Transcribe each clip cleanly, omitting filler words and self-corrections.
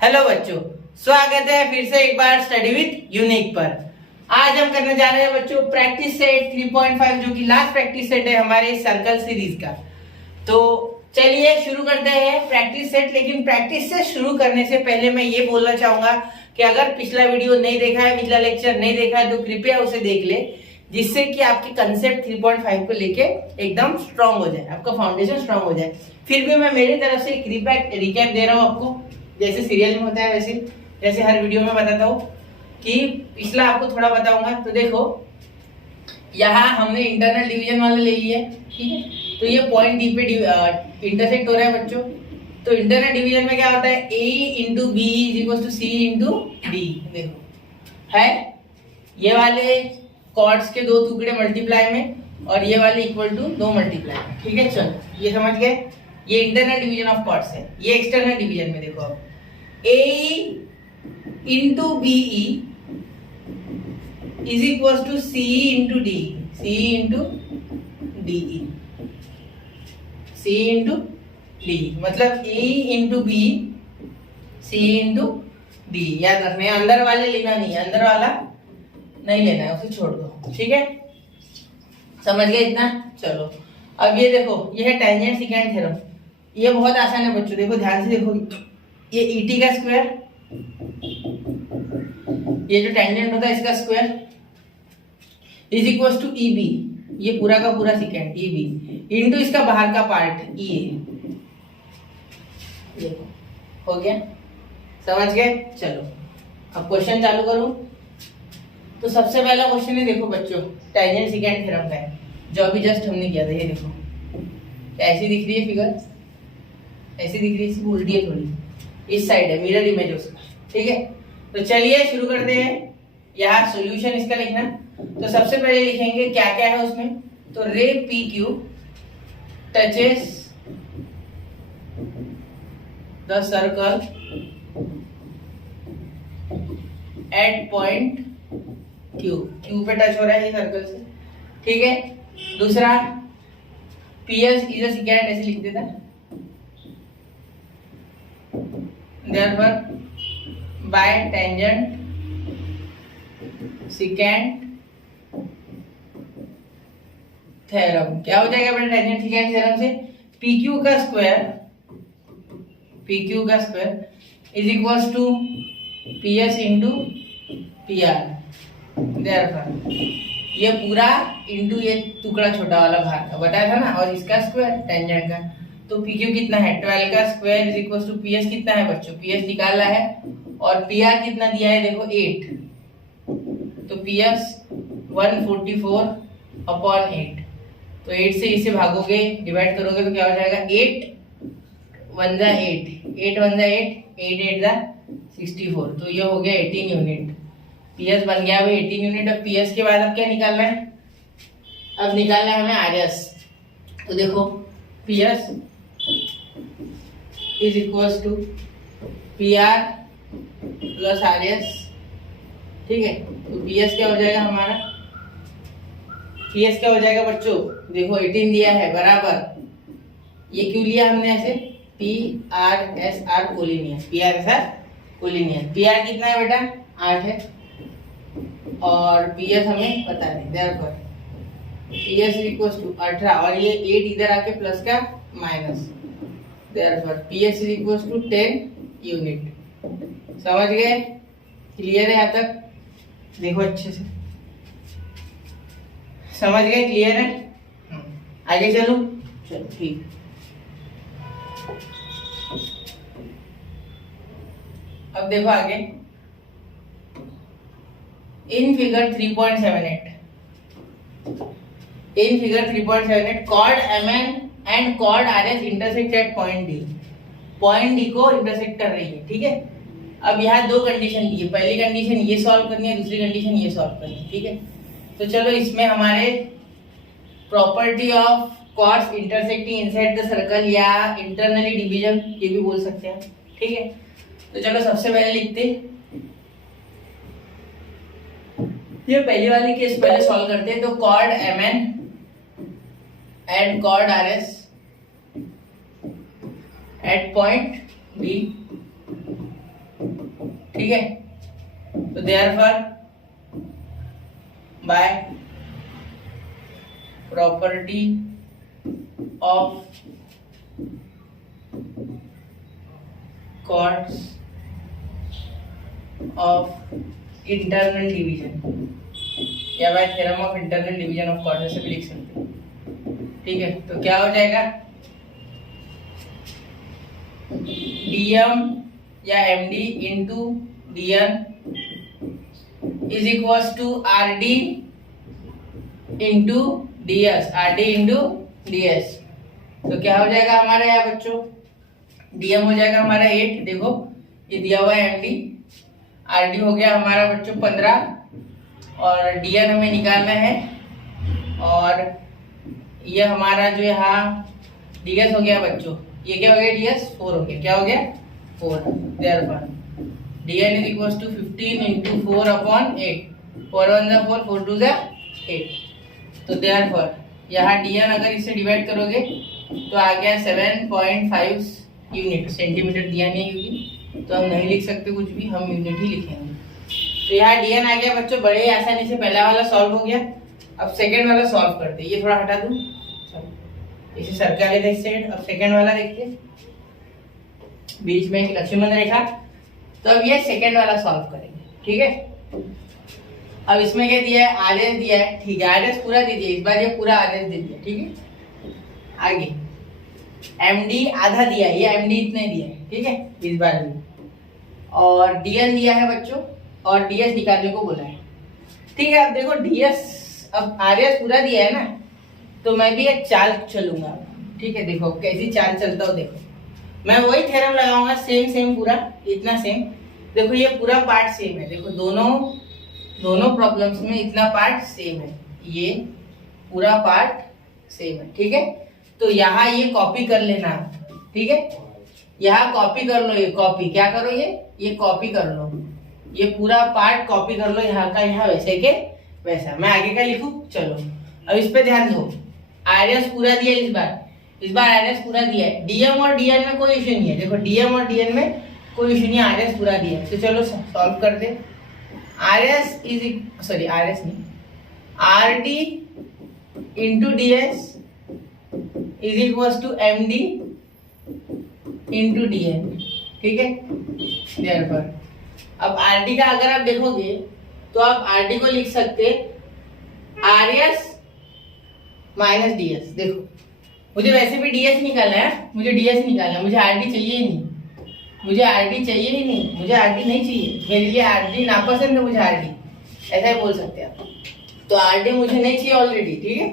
Hello बच्चों, स्वागत है फिर से एक बार स्टडी विद यूनिक पर। आज हम करने जा रहे हैं बच्चों प्रैक्टिस सेट 3.5 जो कि लास्ट प्रैक्टिस सेट है हमारे सर्कल सीरीज का। तो चलिए शुरू करते हैं प्रैक्टिस सेट। लेकिन प्रैक्टिस से शुरू करने से पहले मैं ये बोलना चाहूंगा कि अगर पिछला वीडियो नहीं देखा है, पिछला लेक्चर नहीं देखा है तो कृपया उसे देख ले, जिससे कि आपके कंसेप्ट 3.5 को लेके एकदम स्ट्रांग हो जाए, आपका फाउंडेशन स्ट्रांग हो जाए। फिर भी मैं मेरी तरफ से एक रिकैप दे रहा हूँ आपको, जैसे सीरियल में होता है वैसे, जैसे हर वीडियो में बताता हूँ कि पिछला आपको थोड़ा बताऊंगा। तो देखो यहाँ हमने इंटरनल डिवीजन वाला ले लिया, ठीक है। तो ये पॉइंट डी पे इंटरसेक्ट हो रहा है बच्चों। तो इंटरनल डिवीजन में क्या होता है, A into B is equal to C into D. देखो है ये वाले कॉर्ड्स के दो टुकड़े मल्टीप्लाई में और ये वाले इक्वल टू दो मल्टीप्लाई में, ठीक है। चलो ये समझ गए, ये इंटरनल डिवीजन ऑफ कॉर्ड्स है। ये एक्सटर्नल डिवीजन में देखो अब A into B is equal to C into D, C into D, C into D, मतलब A into B C into D. याद रखना है, अंदर वाले लेना नहीं है, अंदर वाला नहीं लेना है, उसे छोड़ दो, ठीक है। समझ गए इतना। चलो अब ये देखो, ये है टेंजेंट सेकेंड थ्योरम। ये बहुत आसान है बच्चों, देखो ध्यान से देखो, ये ईटी का स्क्वायर, ये जो टेंजेंट होता है इसका square is equal to E B, ये पूरा का पूरा सेकेंड ई बी इंटू इसका बाहर का पार्ट ई ए। देखो हो गया, समझ गए। चलो अब क्वेश्चन चालू करूं। तो सबसे पहला क्वेश्चन है, देखो बच्चों टेंजेंट सेकेंड थ्योरम का है, जो अभी जस्ट हमने किया था। ये देखो ऐसी दिख रही है फिगर, ऐसी दिख रही है, सिर्फ उल्टी है थोड़ी, इस साइड है मिरर इमेज उसका, ठीक है। तो चलिए शुरू करते हैं। यहाँ सॉल्यूशन इसका लिखना। तो सबसे पहले लिखेंगे क्या क्या है उसमें। तो रे P Q touches the circle eight point Q, Q पे टच हो रहा है ये सर्कल से, ठीक है। दूसरा पीएस इज अ सेकेंड, ऐसे लिख देता है। Therefore, by tangent secant theorem क्या हो जाएगा बेटा, टेंजेंट सेकेंड थ्योरम से PQ का स्क्वायर, PQ का square is equals to PS into PR। Therefore, ये पूरा इंटू ये टुकड़ा छोटा वाला भाग का बताया था ना, और इसका स्क्वायर टेंजेंट का। तो PQ कितना है, 12 का square is equal to PS कितना है बच्चों, PS निकालना है, और PR कितना दिया है देखो 8। तो PS 144 अपॉन 8। तो 8 से इसे भागोगे, डिवाइड करोगे तो क्या हो जाएगा, 8 1 जा 8, 8 1 जा 8, 8 8 जा 64। तो ये हो गया 18 यूनिट। PS बन गया भाई 18 यूनिट। अब PS के बाद अब क्या निकालना है, अब निकालना है हमें RS। तो देखो PS is equals to PR plus RS, ठीक है। तो PS क्या हो जाएगा हमारा, PS क्या हो जाएगा बच्चों, देखो 18 दिया है बराबर, ये क्यों लिया हमने ऐसे, PRSR collinear, PRSR collinear. PR कितना है बेटा 8 है, और PS हमें पता नहीं, therefore PS is equals to 18, और ये 8 इधर आके प्लस का minus, therefore PS is equals to 10 unit. समझ गए, क्लियर है यहाँ तक, देखो अच्छे से समझ गए, क्लियर है। आगे चलो, चलो ठीक। अब देखो आगे, in figure 3.78, in figure 3.78 chord MN and chord RS intersect at point D, point D को इंटरसेक्ट कर रही है, ठीक है। अब यहाँ दो कंडीशन दी है, पहली कंडीशन ये सॉल्व करनी है, दूसरी कंडीशन ये सॉल्व करनी है, ठीक है। तो चलो इसमें हमारे property of chords intersecting inside the circle या इंटरनली डिवीजन ये भी बोल सकते हैं, ठीक है। तो चलो सबसे पहले लिखते, ये पहली वाली केस पहले सॉल्व करते हैं। तो chord MN and chord RS at point D ठीक है। तो therefore by property of chords of internal division या by theorem of internal division of chords ऐसे भी लिख सकते हैं, ठीक है। तो क्या हो जाएगा, dm या md into dn is equal to rd into ds, rd into ds। तो क्या हो जाएगा हमारा यहाँ बच्चों, dm हो जाएगा हमारा 8, देखो ये दिया हुआ है md, rd हो गया हमारा बच्चों 15 और dn हमें निकालना है, और ये हमारा जो यहाँ ds हो गया बच्चों, ये क्या हो गया ds 4 हो गया, क्या हो गया 4। Therefore dn is equal to 15 into 4 upon 8, 4 1 जा 4, 4 2 जा 8। तो देयरफॉर यहाँ dn अगर इसे डिवाइड करोगे तो आ गया 7.5 यूनिट, सेंटीमीटर दिया नहीं क्योंकि, तो हम नहीं लिख सकते कुछ भी, हम यूनिट ही लिखेंगे। तो यहाँ dn आ गया बच्चों, बड़े ही आसानी से पहला वाला सॉल्व हो गया। अब सेकंड वाला सॉल्व करते हैं, ये थोड़ा हटा दूं, चलो इसे सर्कल लेते हैं इस साइड। अब सेकंड वाला देखिए, बीच में एक लक्ष्मण रेखा। तो अब ये सेकंड वाला सॉल्व करेंगे, ठीक है। अब इसमें क्या दिया है, आरएस दिया है, ठीक है, आरएस पूरा दीजिए, इस बार ये पूरा आरएस दे दिया, ठीक है। आगे एमडी आधा दिया है, ये एमडी इतने दिया है, ठीक है, इस बार भी। और डीएन दिया है बच्चों, और डीएस निकालने को बोला है, ठीक है। अब देखो डीएस, अब आरएस पूरा दिया है ना, तो मैं भी एक चाल चलूंगा, ठीक है। देखो कैसी चाल चलता हूँ, देखो मैं वही थ्योरम लगाऊंगा, सेम सेम पूरा, इतना सेम। देखो ये पूरा पार्ट सेम है, देखो दोनों प्रॉब्लम्स में इतना पार्ट सेम है, ये पूरा पार्ट सेम है, ठीक है। तो यहाँ ये कॉपी कर लेना, ठीक है, यहाँ कॉपी कर लो, ये कॉपी क्या करो, ये कॉपी कर लो, ये पूरा पार्ट कॉपी कर लो, यहाँ का यहाँ वैसे के वैसा। मैं आगे का लिखूं, चलो अब इस पे ध्यान दो। आरएस पूरा दिया इस बार आरएस पूरा दिया है, डीएम और डीएन में कोई इश्यू नहीं है, देखो डीएम और डीएन में कोई इश्यू नहीं है, आरएस पूरा दिया है। तो चलो सॉल्व कर दे। आरएस इज सॉरी आरएस नहीं, RD into DS is equal to MD into DN, ठीक है। देयरफॉर अब आरडी का अगर आप देखोगे तो आप आरडी को लिख सकते आरएस माइनस डीएस। देखो मुझे वैसे भी डीएस निकालना है, मुझे डीएस निकालना है, मुझे आरडी चाहिए ही नहीं, मुझे आरडी चाहिए ही नहीं, मुझे आरडी नहीं चाहिए, मेरे लिए आरडी नापसंद है, मुझे आरडी, ऐसा ही बोल सकते हैं आप। तो आरडी मुझे नहीं चाहिए ऑलरेडी, ठीक है।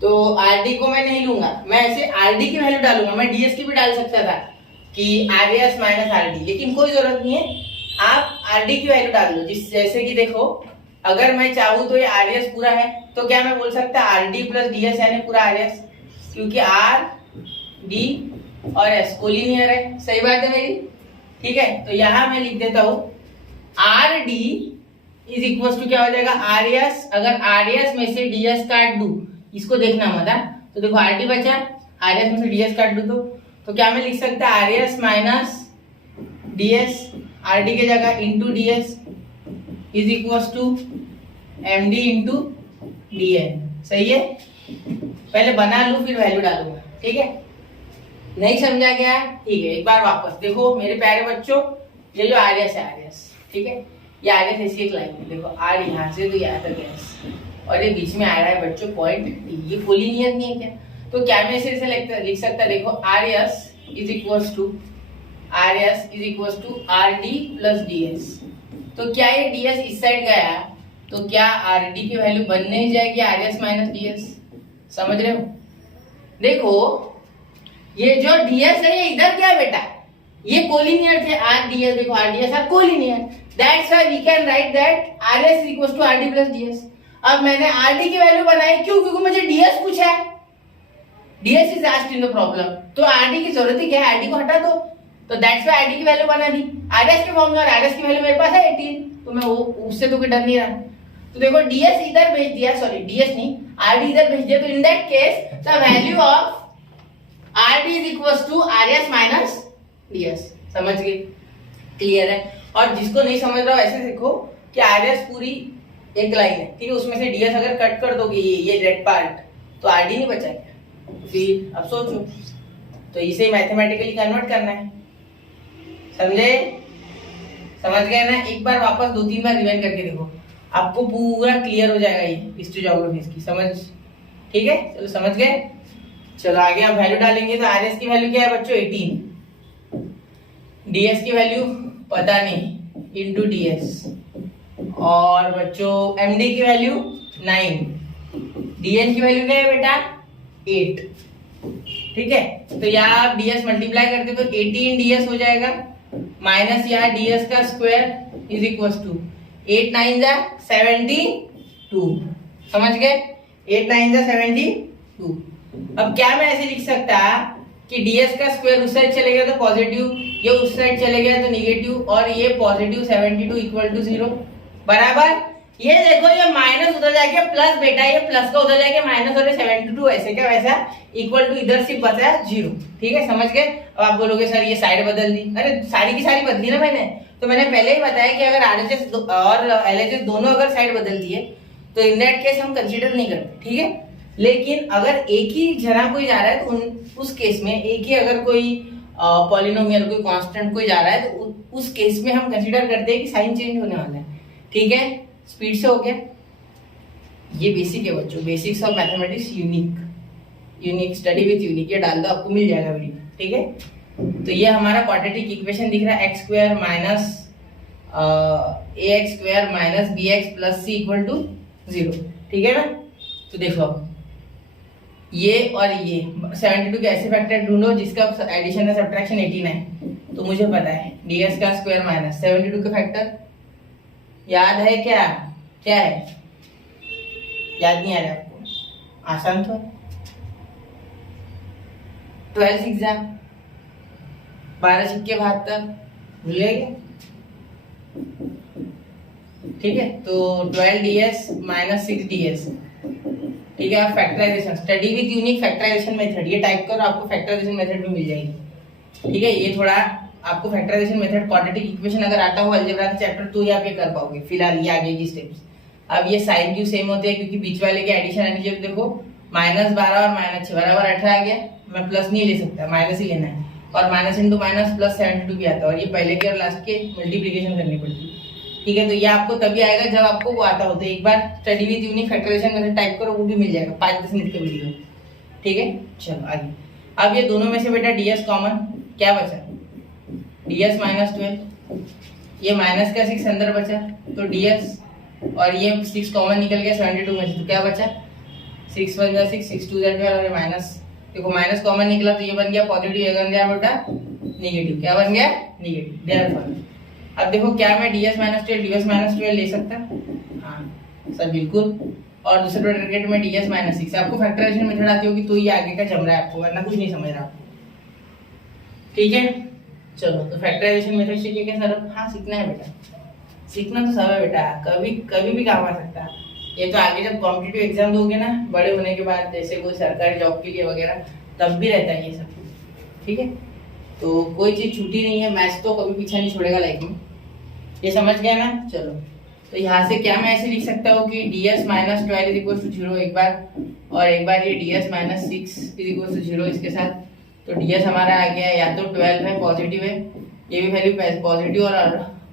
तो आरडी को मैं नहीं लूंगा, मैं ऐसे आरडी की वैल्यू डालूंगा, मैं डीएस की भी डाल सकता था कि आरएस माइनस आरडी, लेकिन कोई जरूरत नहीं है, आप आरडी की वैल्यू डाल लो। जैसे कि देखो अगर मैं चाहूँ तो ये आरएस पूरा है, तो क्या मैं बोल सकता आरडी प्लस डीएस यानी पूरा आरएस, क्योंकि आर डी और एस कोलिनियर है, सही बात है मेरी, ठीक है। तो यहाँ मैं लिख देता हूँ R D is equal to क्या हो जाएगा आरएस, अगर आरएस में से डीएस काट दूं, इसको देखना मत, तो देखो आरडी बचा, आरएस में से डीएस काट दूं तो क्या मैं लिख सकता आरएस माइनस डीएस, आरडी के जगह into DS is equal to MD into DN, सही है। पहले बना लूं फिर वैल्यू डालूंगा, ठीक है। नहीं समझा गया, ठीक है, एक बार वापस देखो मेरे प्यारे बच्चों, ये जो आरएस है आरएस, ठीक है, ये आरएस ऐसी एक लाइन है, देखो आर यहाँ से तो यहाँ तक एस, और ये बीच में आ रहा है बच्चों पॉइंट डी, ये कोलिनियर नहीं है क्या, तो क्या मैं इसे लिख सकता, देखो RS is equal to R D plus DS. तो क्या ये डीएस इस साइड गया तो क्या आरडी की वैल्यू बनने ही जाएगी आरएस माइनस डीएस, समझ रहे हो। देखो ये जो डीएस है ये इधर क्या बेटा, ये कोलिनियर थे, आर डीएस, देखो R DS are collinear, that's why we can write that RS is equal to RD plus DS. अब मैंने आरडी की वैल्यू बनाई, क्यों, क्योंकि मुझे डीएस पूछा है, DS is asked in the problem, तो आरडी की जरूरत ही क्या है, आरडी को हटा दो, तो दैट्स व्हाई आरडी की वैल्यू बना दी, आरएस के फॉर्म में, और आरएस की वैल्यू मेरे पास है 18, तो मैं वो उससे तो कोई डर नहीं रहा। तो देखो डीएस इधर भेज दिया, सॉरी डीएस नहीं आरडी इधर भेज दिया, तो in that case the value of RD is equal to RS minus DS, समझ गए, क्लियर है। और जिसको नहीं समझ रहा हो ऐसे देखो कि आरएस पूरी एक लाइन है, ठीक है, उसमें से डीएस अगर कट कर दोगे ये रेड पार्ट तो आरडी नहीं बचा क्या? फिर अब सोचो, तो इसे मैथमेटिकली कन्वर्ट करना है, समझे? समझ गए ना? एक बार वापस 2-3 बार रिवाइंड करके देखो, आपको पूरा क्लियर हो जाएगा ये हिस्ट्री ज्योग्राफी की, समझ? ठीक है, चलो समझ गए। चलो आगे आप वैल्यू डालेंगे तो आरएस की वैल्यू क्या है बच्चों? 18, डीएस की वैल्यू पता नहीं, इनटू डीएस, और बच्चों एमडी की वैल्यू 9, डीएन की वैल्यू क्या है बेटा? 8, ठीक है। तो यहाँ आप डीएस मल्टीप्लाई करते तो 18 डीएस हो जाएगा, माइनस यहाँ डीएस का स्क्वायर इज इक्वल टू 8 9 जा 72, समझ गए? 8 9 जा 72। अब क्या मैं ऐसे लिख सकता कि डीएस का स्क्वायर उस साइड चले गया तो पॉजिटिव, ये उस साइड चले गया तो निगेटिव, और ये पॉजिटिव 72 इक्वल टू 0 बराबर। ये देखो ये माइनस उधर जाके प्लस, बेटा ये प्लस का उधर जाके माइनस, और 72 ऐसे क्या वैसा इक्वल टू इधर सिर्फ बचा 0, ठीक है, समझ गए? अब आप बोलोगे सर ये साइड बदल दी, अरे सारी की सारी बदली ना मैंने, तो मैंने पहले ही बताया कि अगर आरएचएस और एलएचएस दोनों अगर साइड बदल दिए तो इन दैट केस हम कंसीडर नहीं करते, ठीक है। लेकिन अगर एक ही जना कोई जा रहा है तो उस केस में एक ही अगर कोई पॉलिनोमियल कोई कांस्टेंट कोई जा रहा है तो उस केस में हम कंसीडर करते हैं कि साइन चेंज होने वाला है, ठीक है। स्पीड से हो गया, ये बेसिक है बच्चों, basics of mathematics unique study with unique, ये डाल दो आपको मिल जाएगा वीडियो, ठीक है। तो ये हमारा क्वाड्रेटिक इक्वेशन दिख रहा है, x square minus a x square minus b x plus c equal to 0, ठीक है ना। तो देखो ये और ये 72 के ऐसे फैक्टर ढूंढो जिसका एडिशन या सब्ट्रैक्शन 18 है, तो मुझे पता है डीएस का स्क्वायर माइनस 72 का फैक्टर याद है क्या? क्या है? याद नहीं आ रहा आपको? आसान तो है, 12 एग्जाम 12 सिक्के 72 भूल गए, ठीक है। तो 12 ds माइनस 6 ds, ठीक है। Factorisation, study with unique factorisation method, ये टाइप करो आपको फैक्टराइजेशन मेथड भी मिल जाएगी, ठीक है। ये थोड़ा आपको फैक्टराइजेशन मेथड क्वाड्रेटिक इक्वेशन अगर आता हो अलजेब्रा का चैप्टर तो ये आप ये कर पाओगे, फिलहाल ये आगे की स्टेप्स। अब ये साइन क्यों सेम होते हैं? क्योंकि बीच वाले के एडिशन एडिशन देखो, -12 और -6 बराबर 18 आ गया, मैं प्लस नहीं ले सकता, माइनस ही लेना है, और माइनस इंटू माइनस प्लस 72 भी आता है, और ये पहले के और लास्ट के मल्टीप्लीकेशन करनी पड़ती है, ठीक है। तो ये आपको तभी आएगा जब आपको वो आता हो, तो एक बार study with unique factorisation method type करो, वो भी मिल जाएगा 5-10 मिनट का वीडियो, ठीक है। चलो आगे, अब ये दोनों में से बेटा डीएस कॉमन, क्या बचा? ds माइनस 12, ये माइनस का 6 अंदर बचा तो ds, और ये 6 कॉमन निकल गया 72 में से, तो क्या बचा? 6 1 जा 6, 6 2 जा 12, और ये माइनस, देखो माइनस कॉमन निकला तो ये बन गया पॉजिटिव, ये बन गया बेटा नेगेटिव, क्या बन गया? Negative, therefore. अब देखो क्या मैं ds माइनस 12 ले सकता? हाँ सर बिल्कुल, और दूसरे ब्रैकेट में ds माइनस 6, आपको फैक्टराइजेशन मेथड आती होगी तो ये आगे का जम रहा है आपको, वरना कुछ नहीं समझ रहा आपको, ठीक है। चलो तो फैक्टराइजेशन मेथड सीखे क्या सर? हाँ सीखना है बेटा, सीखना तो सब है बेटा, कभी कभी भी काम आ सकता है ये, तो आगे जब कॉम्पिटिटिव एग्जाम दोगे ना बड़े होने के बाद, जैसे कोई सरकारी जॉब के लिए वगैरह, तब भी रहता है ये सब, ठीक है। तो कोई चीज छूटी नहीं है, मैथ्स तो कभी पीछा नहीं छोड़ेगा लाइफ में, ये समझ गया ना। चलो तो यहाँ से क्या मैं ऐसे लिख सकता हूँ कि ds minus 12 is equal to 0 एक बार, और एक बार ये ds minus 6 is equal to 0 इसके साथ, तो ds हमारा आ गया, या तो 12 है पॉजिटिव है, ये भी वैल्यू पॉजिटिव,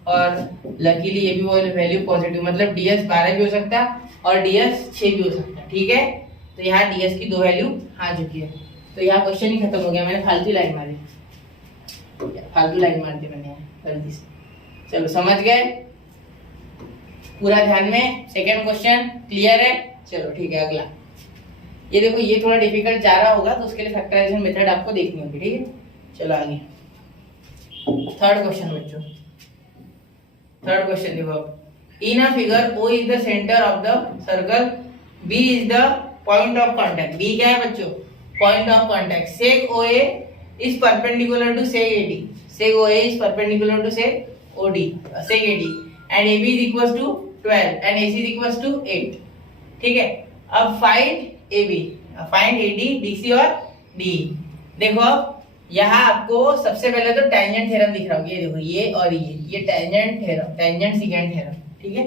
और लकीली ये भी वैल्यू पॉजिटिव, मतलब ds 12 भी हो सकता है और ds 6 भी हो सकता है, ठीक है। तो यहाँ ds की 2 वैल्यू आ चुकी है, तो यहाँ क्वेश्चन ही खत्म हो गया, मैंने फालतू लाइन मारी मैंने गलती से। चलो समझ गए पूरा ध्यान में, सेकंड क्वेश्चन क्लियर है? चलो ठीक है, अगला ये देखो, ये थोड़ा डिफिकल्ट जा रहा होगा तो उसके लिए फैक्टराइजेशन मेथड आपको देखनी होगी, ठीक है। चलो आगे थर्ड क्वेश्चन बच्चों, थर्ड क्वेश्चन देखो, in a figure O is the centre of the circle, B is the point of contact, B क्या है बच्चों? Point of contact, sec OA is perpendicular to sec AD, sec OA is perpendicular to sec OD, sec AD, and AB is equals to 12 and AC is equals to 8, ठीक है। अब find AB, find AD, BC और DE। देखो अब यहाँ आपको सबसे पहले तो टेंजेंट थ्योरम दिख रहा होगा, ये देखो ये और ये tangent theorem, tangent secant theorem, ठीक है।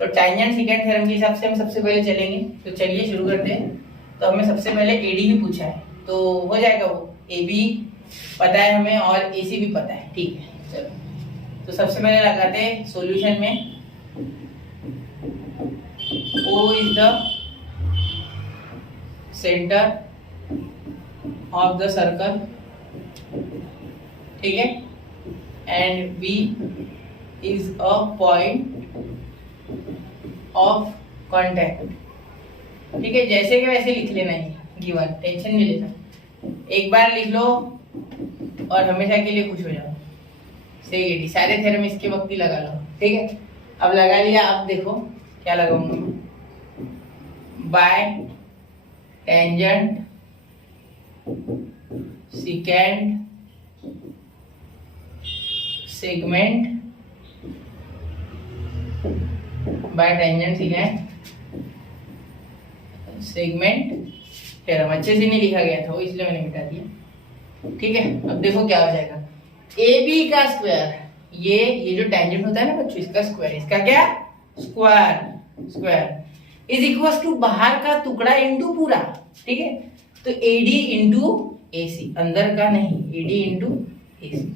तो टेंजेंट सेकेंड थ्योरम के हिसाब से हम सबसे पहले चलेंगे। तो चलिए शुरू करते हैं। तो हमें सबसे पहले एडी ही पूछा है, तो हो जाएगा वो, ए बी पता है हमें और ए सी भी पता है, ठीक है। चलो तो सबसे पहले लगाते हैं सॉल्यूशन में, O is the centre of the circle, ठीक है, and B is a point of contact, ठीक है। जैसे कि वैसे लिख लेना है, गिवन, टेंशन नहीं लेना, एक बार लिख लो और हमेशा के लिए खुश हो जाओ। सही है, सारे थ्योरम इसके वक्त ही लगा लो, ठीक है। अब लगा लिया, अब देखो क्या लगाऊंगा मैं, bye tangent second segment, bye tangent second segment theorem. अच्छे से नहीं लिखा गया था वो, इसलिए मैंने मिटा दिया, ठीक है। अब देखो क्या हो जाएगा, ए बी का स्क्वायर, ये जो टेंजेंट होता है ना बच्चों, इसका स्क्वायर, इसका क्या square, square is equal to बाहर का टुकड़ा इंटू पूरा, ठीक है। तो एडी इंटू एसी, अंदर का नहीं, एडी इंटू एसी।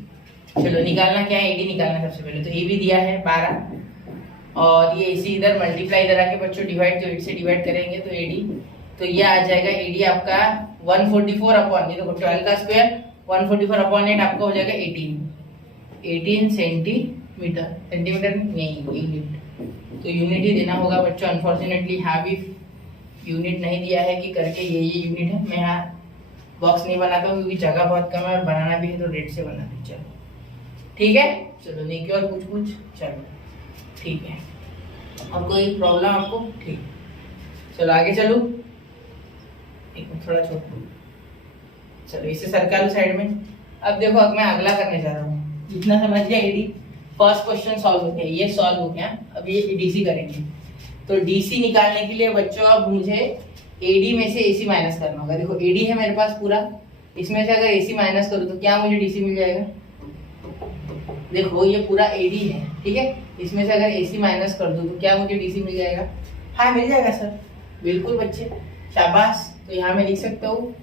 चलो निकालना क्या है, एडी निकालना सबसे पहले। तो ए भी दिया है 12 और ये एसी इधर मल्टीप्लाई इधर आके बच्चों डिवाइड, तो 8 से डिवाइड करेंगे तो एडी, तो ये आ जाएगा एडी आपका 144 अपॉन, ये देखो 12 का स्क्वायर 144 अपॉन 8 आपका हो जाएगा 18 सेंटीमीटर, सेंटीमीटर नहीं यूनिट, तो यूनिट ही देना होगा बच्चों। अनफॉर्चुनेटली यहाँ भी यूनिट नहीं दिया है कि करके ये यूनिट है। मैं यहाँ बॉक्स नहीं बनाता हूँ क्योंकि जगह बहुत कम है और बनाना भी है तो रेड से बनाते हैं। चलो ठीक है, चलो नहीं की और कुछ चलो ठीक है। अब कोई प्रॉब्लम आपको? ठीक, चलो आगे चलो, एक मिनट थोड़ा छोटा, चलो इसे सर्कल साइड में। अब देखो अब मैं अगला करने जा रहा हूँ, जितना समझ गया एडी, फर्स्ट क्वेश्चन सॉल्व हो गया, ये सॉल्व हो गया। अब ये डीसी करेंगे, तो डीसी निकालने के लिए बच्चों अब मुझे एडी में से एसी माइनस करना होगा। देखो एडी है मेरे पास पूरा, इसमें से अगर एसी माइनस करूँ तो क्या मुझे डीसी मिल जाएगा? देखो ये पूरा एडी है, ठीक है, इसमें से अगर एसी माइनस कर दूं तो क्या मुझे डीसी मिल जाएगा? हाँ मिल जाएगा सर, बिल्कुल बच्चे, शाबाश। तो यहाँ मैं लिख सकता हूँ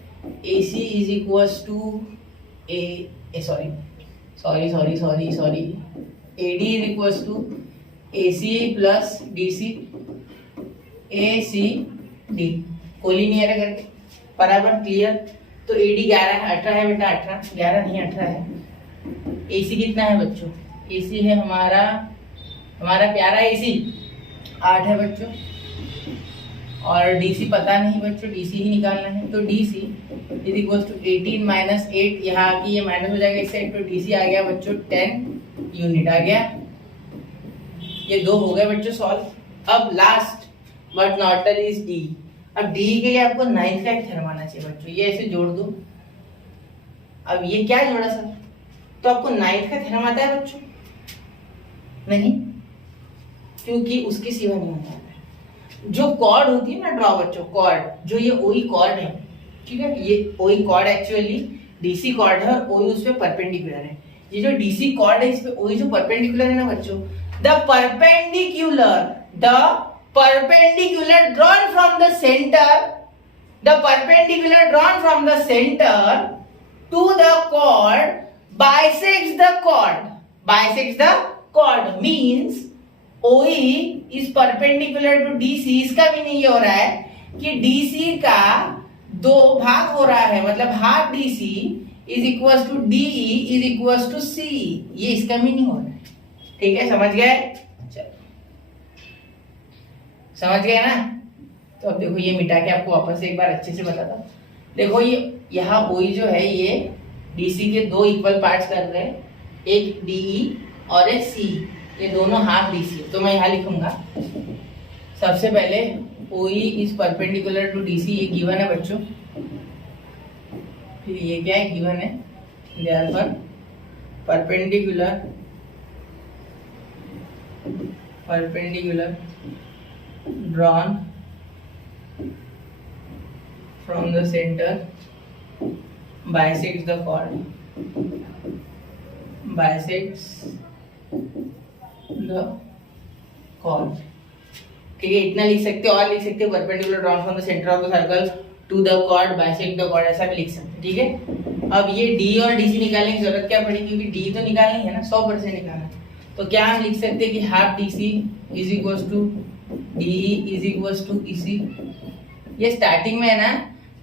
AC is equals to sorry AD is equals to AC plus DC ACD, collinear है करके, बराबर, क्लियर। तो AD 18 है बेटा, 11 नहीं 18 है। AC कितना है बच्चों? AC है हमारा प्यारा AC 8 है बच्चों, और DC पता नहीं बच्चों, DC ही निकालना है। तो DC is equal to 18 minus 8, यहाँ की ये माइनस हो जाएगा इससे, तो DC आ गया बच्चों 10 यूनिट आ गया। ये दो हो गए बच्चों सॉल्व। अब last but not least D। अब D के लिए आपको 9th का एक थ्योरम आना चाहिए बच्चों, ये ऐसे जोड़ दो। अब ये क्या जोड़ा सर? तो आपको 9th का थ्योरम आता है बच्चों? नहीं, क्योंकि उसके सिवा नहीं आता है। जो कॉर्ड होती है ना ड्रॉ बच्चों, कॉर्ड, जो ये ओई कॉर्ड है, ठीक है, ये ओई कॉर्ड एक्चुअली डीसी कॉर्ड है और ओई उस पे परपेंडिकुलर है। ये जो डीसी कॉर्ड है इस पे ओई जो परपेंडिकुलर है ना बच्चों, the perpendicular drawn from the center to the chord bisects the chord means OE is perpendicular to DC। इसका भी नहीं हो रहा है कि DC का दो भाग हो रहा है, मतलब half DC is equal to DE is equal to CE, ये इसका भी नहीं हो रहा है। ठीक है, समझ गए? चलो समझ गए ना? तो अब देखो ये मिटा के आपको वापस एक बार अच्छे से बताता हूँ। देखो ये यहाँ OE जो है ये DC के दो इक्वल पार्ट्स कर रहे हैं, एक DE और एक CE, ये दोनों हाफ DC है। तो मैं यहाँ लिखूंगा सबसे पहले OE is perpendicular to DC, ये गिवन है बच्चों। फिर ये क्या है? गिवन है, therefore perpendicular drawn from the center bisects the chord, bisects the chord। ठीक है, इतना लिख सकते हो और लिख सकते हो perpendicular drawn from the centre of the circle to the chord bisect the chord, ऐसा भी लिख सकते हैं। ठीक है, अब ये डी और डी सी निकालने की जरूरत क्या पड़ी, क्योंकि डी तो निकालनी है ना, 100% निकालना। तो क्या हम लिख सकते हैं कि half D C is equal to D is equal to E C. ये स्टार्टिंग में है ना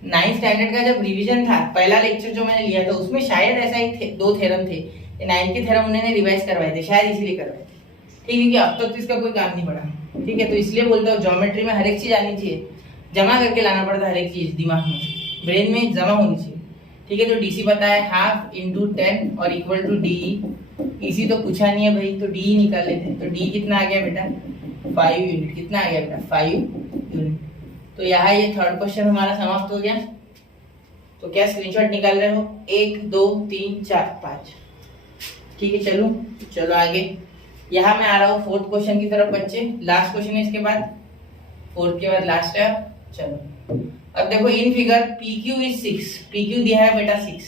9th स्टैंडर्ड का जब रिवीजन था, पहला लेक्चर जो मैंने लिया था, उसमें शायद ऐसा ही दो थ्योरम थे, 9th के थ्योरम उन्होंने रिवाइज करवाए थे, शायद इसीलिए करवाए थे। ठीक है, कि अब तक तो इसका कोई काम नहीं पड़ा। ठीक है, तो इसलिए बोलता हूँ ज्योमेट्री में हर एक चीज आनी चाहिए, जमा करके लाना पड़ता है, हर एक चीज दिमाग में, ब्रेन में जमा होनी चाहिए। ठीक है, तो डीसी पता है हाफ इंटू 10 और इक्वल टू डी। इसी तो पूछा नहीं है भाई, तो डी निकाल लेते हैं। तो डी कितना आ गया बेटा, 5 यूनिट। कितना आ गया बेटा, 5 यूनिट। तो यहाँ ये थर्ड क्वेश्चन हमारा समाप्त हो गया। तो क्या स्क्रीनशॉट निकाल रहे हो, 1 2 3 4 5। ठीक है, चलो आगे। यहाँ मैं आ रहा हूँ फोर्थ क्वेश्चन की तरफ बच्चे, लास्ट क्वेश्चन है इसके बाद, फोर्थ के बाद लास्ट है। चलो अब देखो in figure P Q is 6, P Q दिया है बेटा 6,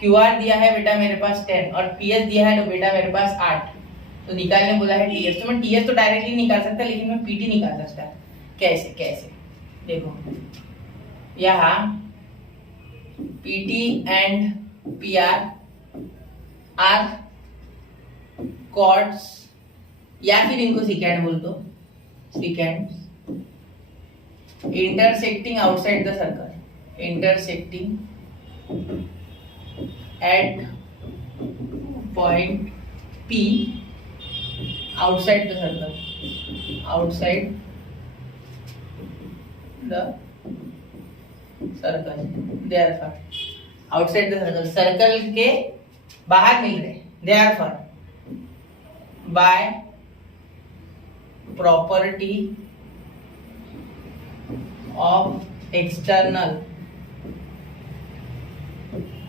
क्यू आर दिया है बेटा मेरे पास 10 और पी एस दिया है तो बेटा मेरे पास 8। तो निकालने बोला है टी एस। तो मैं टी एस तो डायरेक्टली निकाल सकता, लेकिन मैं पी टी निकाल सकता। कैसे देखो, यहाँ P T and P R chords, या फिर इनको सिकेंड बोल दो, secant intersecting outside the circle, intersecting at point P outside the circle, outside the circle, therefore outside the circle, circle के बाहर मिल रहे, therefore by property of external,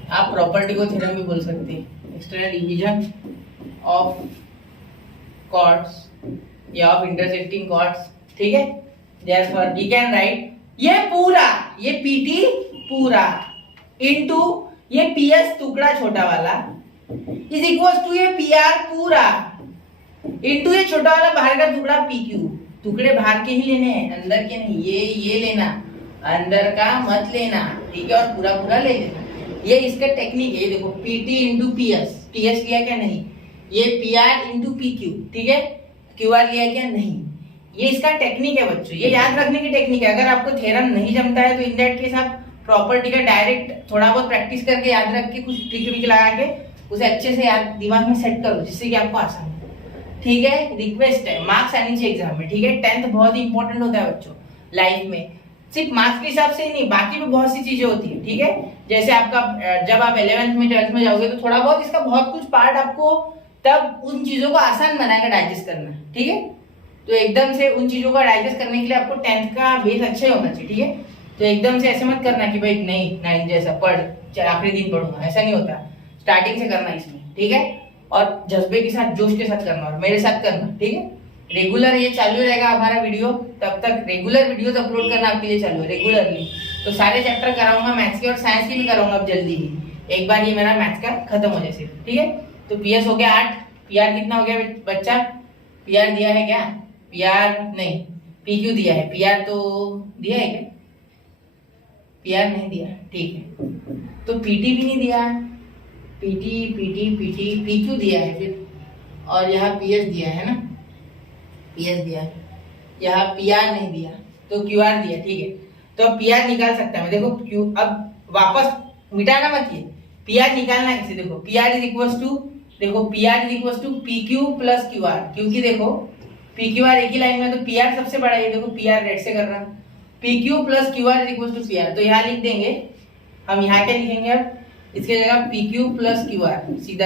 आप property को थ्योरम भी बोल सकते हैं, एक्सटर्नल डिवीजन ऑफ कॉर्ड्स या ऑफ इंटरसेक्टिंग कॉर्ड्स। ठीक है, देयरफॉर वी कैन राइट ये पूरा, ये पीटी पूरा इनटू ये पीएस टुकड़ा छोटा वाला इज इक्वल टू ये पीआर पूरा इनटू ये छोटा वाला बाहर का टुकड़ा पीक्यू। टुकड़े बाहर के ही लेने हैं, अंदर के नहीं। ये लेना, अंदर का मत लेना। ठीक है, और पूरा ले लेना। ये इसका टेक्निक है। ये देखो पीटी इंटू पीएस, पीएस लिया क्या नहीं, ये पीआर इंटू पीक्यू। ठीक है, क्यूआर लिया क्या नहीं। ये इसका टेक्निक है बच्चों, ये याद रखने की टेक्निक है। अगर आपको थ्योरम नहीं जमता है तो इन दैट केस आप प्रॉपर्टी का डायरेक्ट थोड़ा बहुत प्रैक्टिस करके याद रख के कुछ ट्रिक लगा के उसे अच्छे से याद दिमाग में सेट करो, जिससे कि आपको आसान हो। ठीक है, रिक्वेस्ट है, मार्क्स आनी चाहिए एग्जाम में। ठीक है, 10th बहुत ही इंपॉर्टेंट होता है बच्चों लाइफ में, सिर्फ मार्क्स के हिसाब से ही नहीं, बाकी भी बहुत सी चीजें होती है। ठीक है, जैसे आपका जब आप 11th में 12th में जाओगे तो थोड़ा बहुत इसका बहुत कुछ पार्ट आपको तब उन चीजों को आसान बनाएगा डाइजेस्ट करना। ठीक है, तो एकदम से उन चीजों को डाइजेस्ट करने के लिए आपको 10th का बेस अच्छा होना चाहिए। ठीक है, तो एकदम से ऐसे मत करना कि भाई नहीं 9 जैसा पढ़ आखिरी दिन पढ़ूंगा, ऐसा नहीं होता। स्टार्टिंग से करना इसमें। ठीक है, और जज्बे के साथ, जोश के साथ करना, और मेरे साथ करना। ठीक है, रेगुलर ये चालू रहेगा हमारा वीडियो, तब तक रेगुलर वीडियोस अपलोड करना आपके लिए चालू है रेगुलरली। तो सारे चैप्टर कराऊंगा, मैथ्स के और साइंस के भी कराऊंगा अब जल्दी ही, एक बार ये मेरा मैथ्स का खत्म हो जाए। ठीक है, तो पीएस हो गया 8, पीआर कितना हो गया बच्चा, पीआर दिया है क्या, पीआर नहीं, पीक्यू दिया है, पीआर तो दिया है क्या, पीआर नहीं दिया। ठीक है, तो पीटी भी नहीं दिया, पीटी पीक्यू दिया है फिर, और यहाँ पीएस दिया है ना, पीएस दिया है, यहाँ पीआर नहीं दिया तो क्यूआर दिया। ठीक है, तो अब पीआर निकाल सकता है। देखो क्यू, अब वापस मिटाना मत, ये पीआर निकालना कैसे, देखो पीआर इज इक्वल टू, देखो PR is equal to PQ plus QR, क्योंकि देखो पीक्यूआर एक ही लाइन में, तो पीआर सबसे बड़ा है। देखो पीआर रेड से कर रहा, PQ plus QR is equal to PR. तो यहाँ लिख देंगे हम, यहाँ क्या लिखेंगे अब, इसके जगह पीक्यू प्लस क्यूआर, सीधा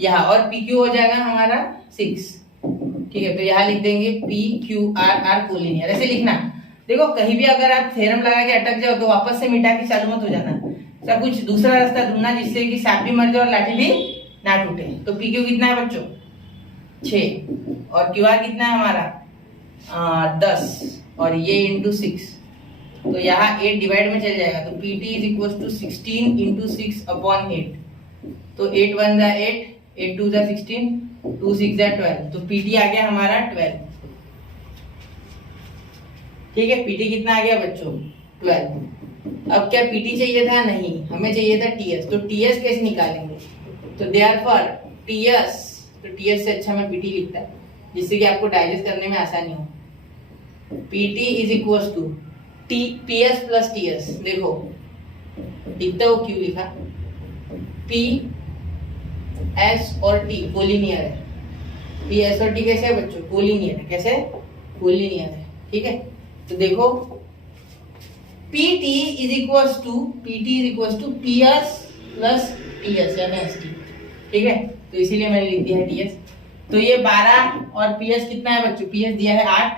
यहाँ, और पीक्यू हो जाएगा हमारा 6। ठीक है, तो यहाँ लिख देंगे पी क्यू आर कोलिनियर, ऐसे लिखना। देखो कहीं भी अगर आप थ्योरम लगा के अटक जाओ तो वापस से मिटा के चालू मत हो जाना, सब कुछ दूसरा रास्ता ढूंढना जिससे कि सांप भी मर जाए और लाठी भी ना टूटे। तो पी क्यू कितना है बच्चों, 6, और क्यू आर कितना है हमारा 10, और ये इंटू 6, तो यहाँ 8 डिवाइड में चल जाएगा, तो PT is equal to 16 into 6/8। तो 8 1 जा 8, 8 2 जा 16, 2 6 जा 12। तो PT आ गया हमारा 12। ठीक है, PT कितना आ गया बच्चों? 12। अब क्या PT चाहिए था? नहीं, हमें चाहिए था TS। तो TS कैसे निकालेंगे? तो देयरफॉर TS, तो TS से अच्छा मैं PT लिखता है, जिससे कि आपको डाइजेस्ट करने में आसानी हो। PT is equal to PS plus TS। देखो लिखते हो क्यों लिखा? P S और T कोलिनियर है। P S और T कैसे है बच्चों? कोलिनियर है। कैसे? कोलिनियर है। ठीक है, तो देखो PT is equal to PS plus TS यानी ST। ठीक है, तो इसीलिए मैंने लिख दिया है TS। तो ये 12 और PS कितना है बच्चों? PS दिया है 8,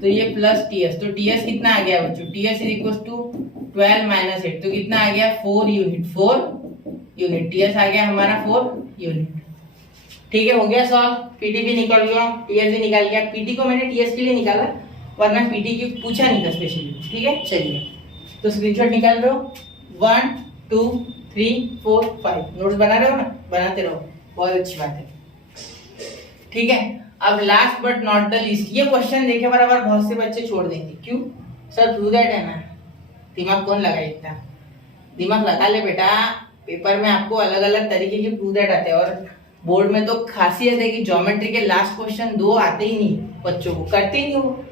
तो ये प्लस TS। तो TS कितना आ गया बच्चों? TS is equal to 12 minus 8, तो कितना आ गया? 4 यूनिट। 4 यूनिट TS आ गया हमारा 4 यूनिट। ठीक है, हो गया सॉल्व। PT भी निकल गया, TS भी निकाल गया। PT को मैंने TS के लिए निकाला, वरना PT की पूछा नहीं था स्पेशली। ठीक है, चलिए तो स्क्रीनशॉट निकाल रहे हो। 1 2 3 4 5 नोट्स बना रहे हो ना? बनाते रहो, बहुत अच्छी बात है। ठीक है, अब last but not the least, ये क्वेश्चन देखे बराबर बहुत से बच्चे छोड़ देंगे। क्यों सर? प्रूव दैट है ना। दिमाग कौन लगाए इतना? दिमाग लगा ले बेटा, पेपर में आपको अलग अलग तरीके के प्रूव दैट आते हैं। और बोर्ड में तो खासियत है कि ज्योमेट्री के लास्ट क्वेश्चन 2 आते ही नहीं, बच्चों को करते ही नहीं हो।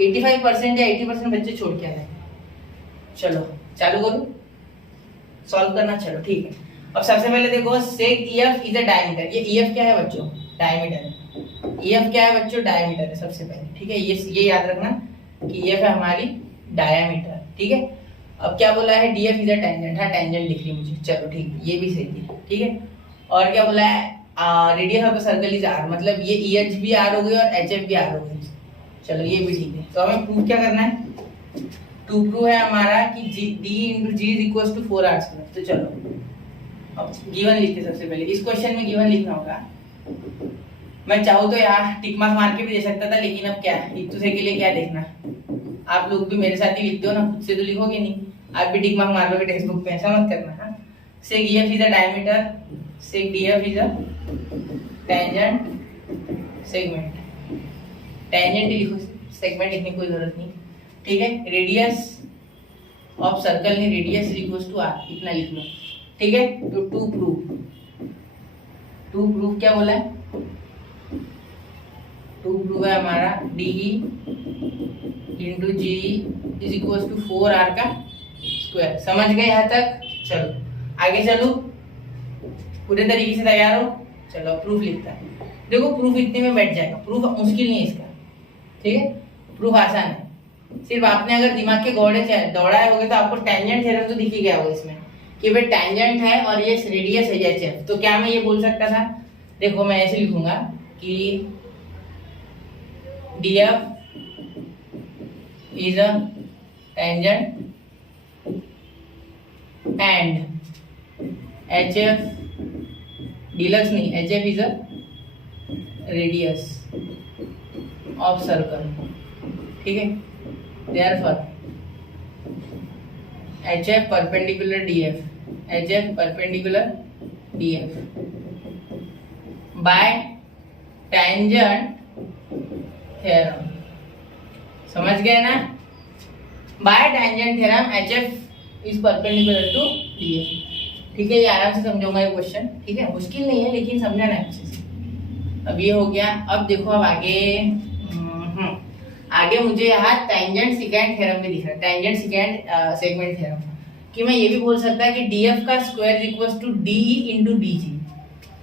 85% या 80% बच्चे छोड़ के आए। चलो चालू करो सॉल्व करना। चलो ठीक है, अब सबसे पहले देखो सेक EF इज अ डायमीटर। ये EF क्या है बच्चों? डायमीटर है। EF क्या है बच्चों? डायमीटर है सबसे पहले। ठीक है, ये याद रखना कि EF है हमारी डायमीटर। ठीक है, अब क्या बोला है? DF is a tangent. हाँ, टेंजेंट लिख ली मुझे। चलो ठीक है, ये भी सही है। ठीक है, और क्या बोला है? Radius of the circle is R, मतलब ये EH भी R हो गई और HF भी R हो गई। चलो ये भी ठीक है। तो हमें प्रूव क्या करना है? टू प्रूव है हमारा कि D into G is equal to 4R²। तो चलो अब गिवन लिखते सबसे पहले। इस क्वेश्चन में गिवन लिखना होगा। मैं चाहूँ तो यहाँ टिक मार्क मार के भी दे सकता था, लेकिन अब क्या है, एक दूसरे के लिए क्या देखना। आप लोग भी मेरे साथ ही लिखते हो ना, खुद से तो लिखोगे नहीं। आप भी टिक मार्क मार लोगे टेक्स्ट बुक में, ऐसा मत करना। हाँ, seg EF is a diameter, seg DF is a tangent segment. Tangent ही लिखो, सेगमेंट लिखने की कोई जरूरत नहीं। ठीक है, रेडियस ऑफ सर्कल नहीं, radius is equal to R, इतना लिख लो। ठीक है, तो टू प्रूफ क्या बोला है? टू प्रूफ है हमारा DE into G is equal to 4R का स्क्वायर। समझ गए यहाँ तक? चलो आगे चलो, पूरे तरीके से तैयार हो। चलो प्रूफ लिखता है। देखो प्रूफ इतने में बैठ जाएगा, प्रूफ मुश्किल नहीं है इसका। ठीक है, प्रूफ आसान है। सिर्फ आपने अगर दिमाग के घोड़े दौड़ाए होगे तो आपको टेंजेंट थ्योरम तो दिख ही गया होगा इसमें कि भाई टेंजेंट है और ये रेडियस है HF। तो क्या मैं ये बोल सकता था? देखो मैं ऐसे लिखूंगा कि DF is a tangent and HF deluxe नहीं, HF is a radius of circle। ठीक है, therefore HF perpendicular DF, HF perpendicular DF by tangent theorem. समझ गए ना? By tangent theorem HF is perpendicular to DF। ठीक है, ये आराम से समझूंगा ये क्वेश्चन। ठीक है, मुश्किल नहीं है लेकिन समझना है अच्छे से। अब ये हो गया। अब देखो अब आगे मुझे यहाँ टेंजेंट सेकेंड थ्योरम भी दिख रहा है, टेंजेंट सेकेंड सेगमेंट थ्योरम, कि मैं ये भी बोल सकता है कि DF का square is equal to DE into DG।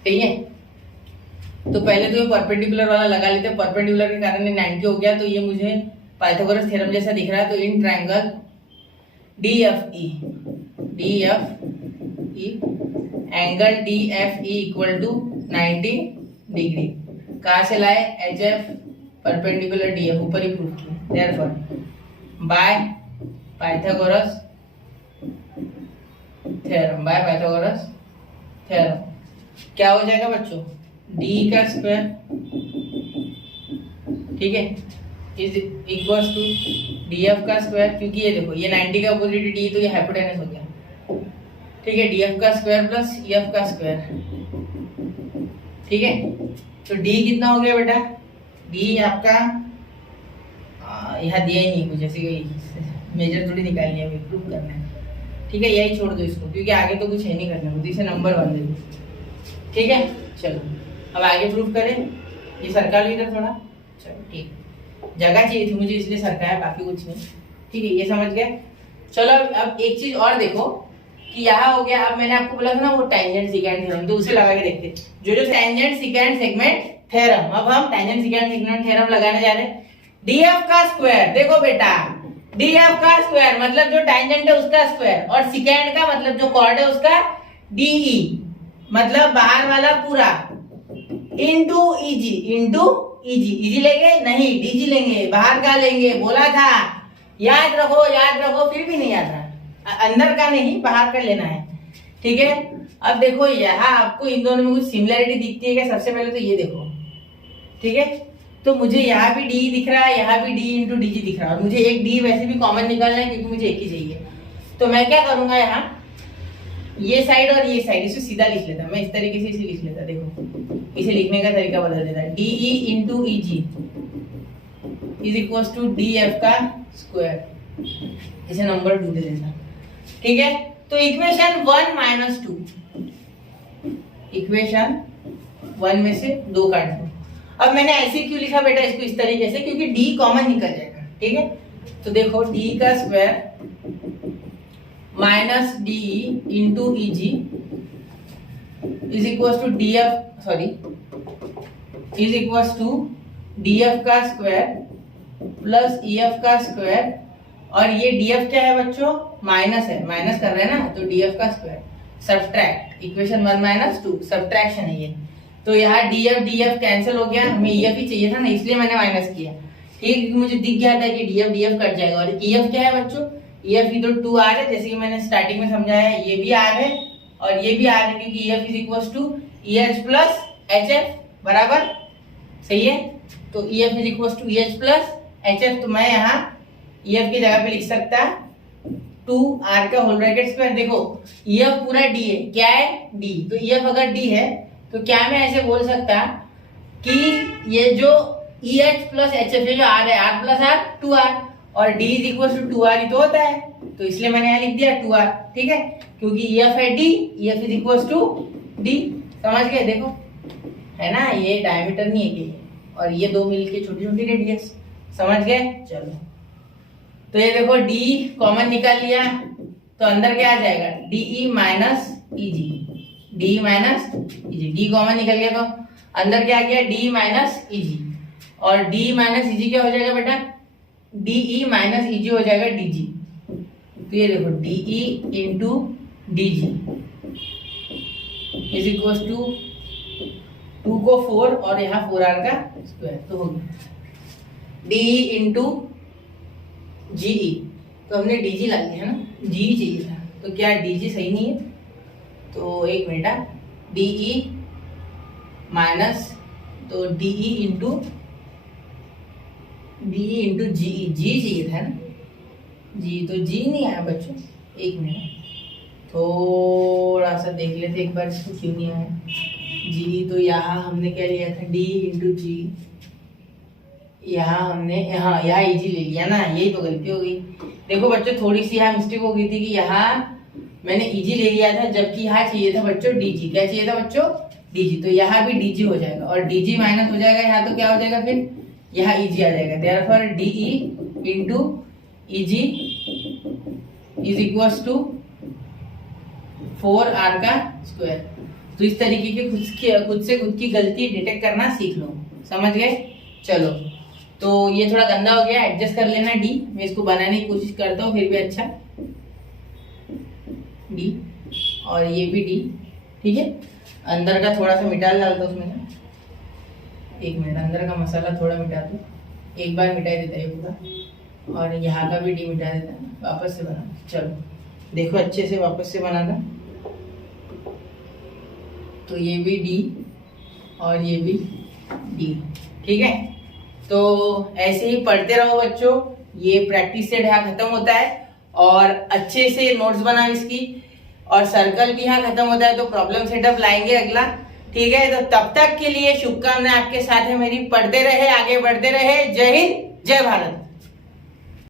ठीक है, तो पहले तो ये परपेंडिकुलर वाला लगा लेते हैं। परपेंडिकुलर के कारण ये 90 हो गया, तो ये मुझे पाइथागोरस थ्योरम जैसा दिख रहा है। तो in triangle DFE angle DFE equal to 90 degree कहाँ से लाए? HF परपेंडिकुलर DF, ऊपर ही प्रूफ किया। देयरफॉर बाय पाइथागोरस थ्योरम क्या हो जाएगा बच्चों? D का स्क्वायर, ठीक है, is equals to D F का स्क्वायर, क्योंकि ये देखो ये 90 का अपोजिट डी, तो ये हाइपोटेनस हो गया, ठीक है, डी एफ का स्क्वायर प्लस ई एफ का स्क्वायर, ठीक है। तो डी कितना हो गया बेटा, डी आपका यहाँ दिया ही नहीं कुछ, जैसे कि मेजर थोड़ी निकालनी है, प्रूव करना है, ठीक है, यही छोड़ दो इसको, क्योंकि आगे तो कुछ है नहीं करना, तो इसे नंबर 1 दे दो, ठीक है। चलो अब आगे प्रूफ करें, ये सरका लो इधर थोड़ा, चलो ठीक, जगह चाहिए थी मुझे इसलिए सरकाया, बाकी कुछ नहीं, ठीक है, ये समझ गए। चलो अब एक चीज और देखो कि यहाँ हो गया, अब मैंने आपको बोला था ना वो टेंजेंट सिकेंड थ्योरम, तो उसे लगा के देखते, जो टेंजेंट सिकेंड सेगमेंट थ्योरम, अब हम टेंजेंट सिकेंड सेगमेंट थ्योरम लगाने जा रहे हैं। डीएफ का स्क्वायर, देखो बेटा डीएफ का स्क्वायर मतलब जो टेंजेंट है उसका स्क्वायर, और सिकेंड का मतलब जो कॉर्ड है उसका डीई, मतलब बाहर वाला पूरा, into easy, into easy, easy लेंगे नहीं डीजी लेंगे, बाहर का लेंगे, बोला था, याद रखो, फिर भी नहीं याद रहा, अंदर का नहीं बाहर का लेना है, ठीक है। अब देखो यहाँ आपको इन दोनों में कुछ सिमिलरिटी दिखती है क्या, सबसे पहले तो ये देखो, ठीक है, तो मुझे यहाँ भी डी दिख रहा है, यहाँ भी डी इंटू डी जी दिख रहा है, और मुझे एक डी वैसे भी कॉमन निकालना है क्योंकि मुझे एक ही चाहिए, तो मैं क्या करूंगा, यहाँ ये साइड और ये साइड इसे सीधा लिख लेता, मैं इस तरीके से इसे लिख लेता, देखो इसे लिखने का तरीका बदल देता, DE into E G is equal to D F का स्क्वायर, इसे नंबर 2 दे देता, ठीक है। तो इक्वेशन 1 माइनस 2, इक्वेशन 1 में से 2 काट दो। अब मैंने ऐसे क्यों लिखा बेटा इसको इस तरीके से, क्योंकि d कॉमन निकल जाएगा, ठीक है। तो देखो d का square minus D into E G is equal to D F, sorry is equal to D F का स्क्वायर प्लस ई एफ का स्क्वायर, और ये डी एफ क्या है बच्चों, माइनस है, माइनस कर रहे हैं ना, तो डी एफ का square subtract, equation 1 minus 2 subtraction है ये, तो यहाँ डीएफ कैंसिल हो गया, हमें ईएफ ही चाहिए था ना, इसलिए मैंने माइनस किया, ठीक, क्योंकि मुझे दिख गया था कि डीएफ कट जाएगा, और ईएफ क्या है बच्चों, ईएफ इधर 2 आर है, जैसे कि मैंने स्टार्टिंग में समझाया, ये भी आर है और ये भी आर है, क्योंकि EF is equal to EH plus HF, बराबर, सही है। तो EF is equal to EH plus HF, तो मैं यहाँ ईएफ की जगह पे लिख सकता 2r का होल ब्रैकेट स्क्वायर, देखो ईएफ पूरा डी है, क्या है डी, तो ईएफ अगर डी है तो क्या मैं ऐसे बोल सकता कि ये जो EH प्लस HF जो R है, R प्लस R 2R, और D is equal to 2R ही तो होता है, तो इसलिए मैंने यहाँ लिख दिया 2R, ठीक है, क्योंकि EF है D, EF is equal to D, समझ गए, देखो है ना, ये डायमीटर नहीं है ये, और ये दो मिलके छोटी छोटी रेडियस, समझ गए। चलो तो ये देखो D कॉमन निकाल लिया, तो अंदर क्या आ जाएगा, DE minus EG, D minus easy, D common निकल गया, तो अंदर क्या आ गया, डी माइनस इजी, और डी माइनस इजी क्या हो जाएगा बेटा, डीई माइनस इजी हो जाएगा डीजी, तो ये देखो DE into DG is equal to 2 को 4 और यहाँ 4r का स्क्वायर, तो हो गया डीई इंटू जीई, तो हमने डीजी ला लिया है ना, जी चाहिए था, तो क्या डीजी सही नहीं है, तो एक मिनट, डीई माइनस, तो डीई इंटू जी, जी चाहिए था ना, जी, तो जी नहीं आया बच्चों, एक मिनट थोड़ा सा देख लेते एक बार इसको क्यों नहीं आया, जी, तो यहाँ हमने क्या लिया था, डी इंटू जी, यहाँ हमने यहाँ इजी ले लिया ना, यही तो गलती हो गई। देखो बच्चों थोड़ी सी यहाँ मिस्टेक हो गई थी कि यहाँ मैंने इजी ले लिया था, जबकि यहाँ चाहिए था बच्चों डीजी, क्या चाहिए था बच्चों, डीजी, तो यहाँ भी डीजी हो जाएगा, और डीजी माइनस हो जाएगा यहाँ, तो क्या हो जाएगा फिर, यहाँ इजी आ जाएगा, therefore DE into EG is equal to 4r का स्क्वायर। तो इस तरीके के खुद से खुद की गलती डिटेक्ट करना सीख लो, समझ गए। चलो तो ये थोड़ा गंदा हो गया, एडजस्ट कर लेना डी, मैं इसको बनाने की कोशिश करता हूँ फिर भी, अच्छा डी, और ये भी डी, ठीक है। अंदर का थोड़ा सा मिटा डालता उसमें ना, एक मिनट, अंदर का मसाला थोड़ा मिटा दो, एक बार मिटा देता है पूरा, और यहाँ का भी डी मिटा देता है, वापस से बना। चलो देखो अच्छे से वापस से बना था, तो ये भी डी और ये भी डी, ठीक है। तो ऐसे ही पढ़ते रहो बच्चों। ये प्रैक्टिस सेट यहाँ खत्म होता है और अच्छे से नोट्स बनाओ इसकी, और सर्कल भी यहाँ खत्म होता है तो प्रॉब्लम सेटअप लाएंगे अगला। ठीक है, तो तब तक के लिए शुभकामनाएं आपके साथ है मेरी। पढ़ते रहे, आगे बढ़ते रहे। जय हिंद, जय भारत।